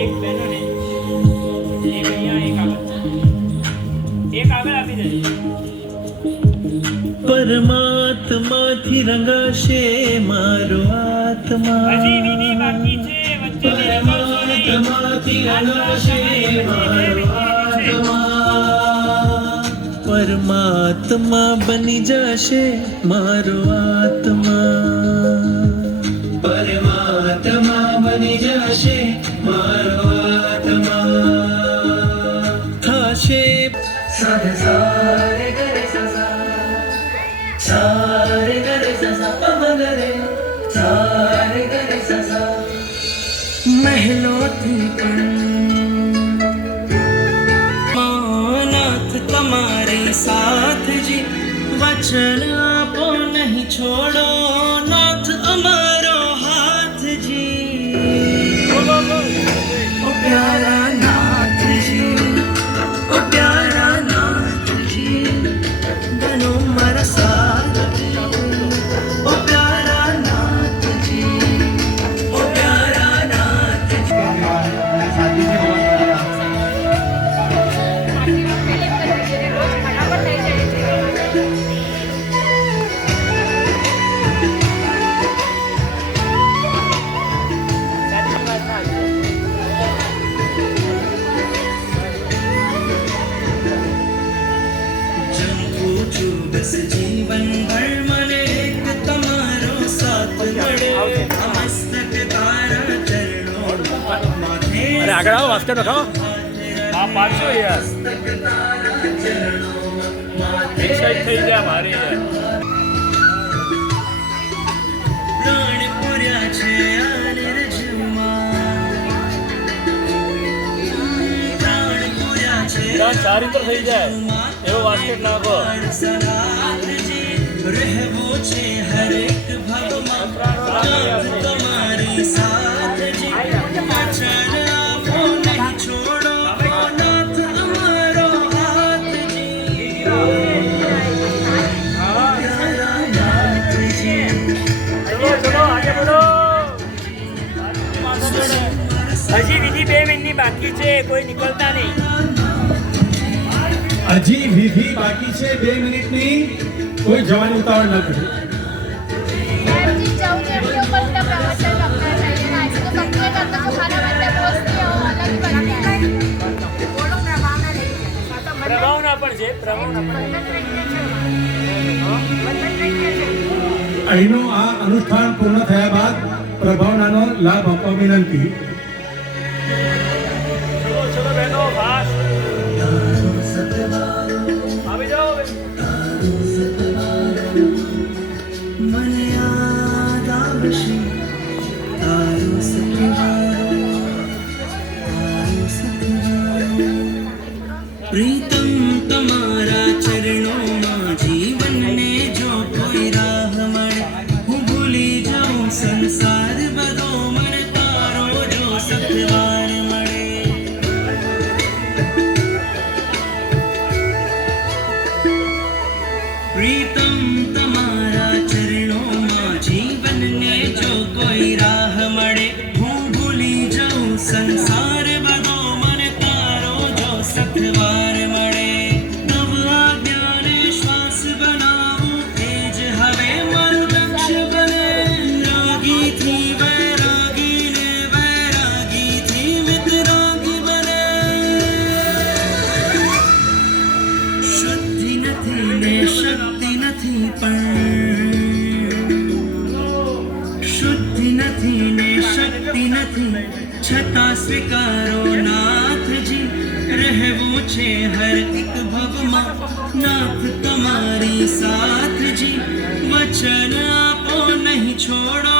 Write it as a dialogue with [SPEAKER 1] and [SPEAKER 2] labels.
[SPEAKER 1] એક બેનો ને એક અહીંયા એક આગળ. એક આગળ આપી દેજો.
[SPEAKER 2] પરમાત્માથી રંગાશે મારો આત્મા.
[SPEAKER 1] હજી વિધિ બાકી છે વચ્ચે
[SPEAKER 2] પરમાત્માથી રંગાશે મારો આત્મા. પરમાત્મા બની જશે મારો આત્મા. જશે મારો આત્મા થશે સારે સારે ગરે સસા સારે ગરે સસા પમગરે સારે ગરે સસા મહેલોથી પણ માનાથ તમારી સાથજી વચન આપો છું બસ જીવન ભર મને એક તમારો સાથ મળે. મસ્તક તારા ચરણો માથે
[SPEAKER 3] અરે આગળ આવો વાસ્કેટ રખાવો
[SPEAKER 1] આ પાછો યાર. થઈ જાય મારી યાર.
[SPEAKER 2] પૂર્યા
[SPEAKER 1] ચારિત્ર થઈ જાય, એવો વાસ્કેટ નાખો
[SPEAKER 2] રહેવો
[SPEAKER 1] હજી બીજી બે મિનિટની બાકી છે, કોઈ નીકળતા નહીં.
[SPEAKER 3] હજી વિધિ બાકી છે બે મિનિટની. કોઈ જવાની ઉતાવળ ન કરી અહીંનું આ અનુષ્ઠાન પૂર્ણ થયા બાદ પ્રભાવનાનો લાભ આપવા વિનંતી.
[SPEAKER 2] પ્રીતમ તમારા ચરણોમાં જીવનને જો કોઈ રાહ મળે હું ભૂલી જીવનને જો કોઈ રાહ મળે હું ભૂલી જાઉં સંસાર નથી ને શક્તિ નથી પણ. શુદ્ધિ નથી ને શક્તિ નથી. છતાં સ્વીકારો નાથજી, રહેવું છે હર એક ભગમાં. નાથ તમારી સાથજી, વચન આપો નહીં છોડો.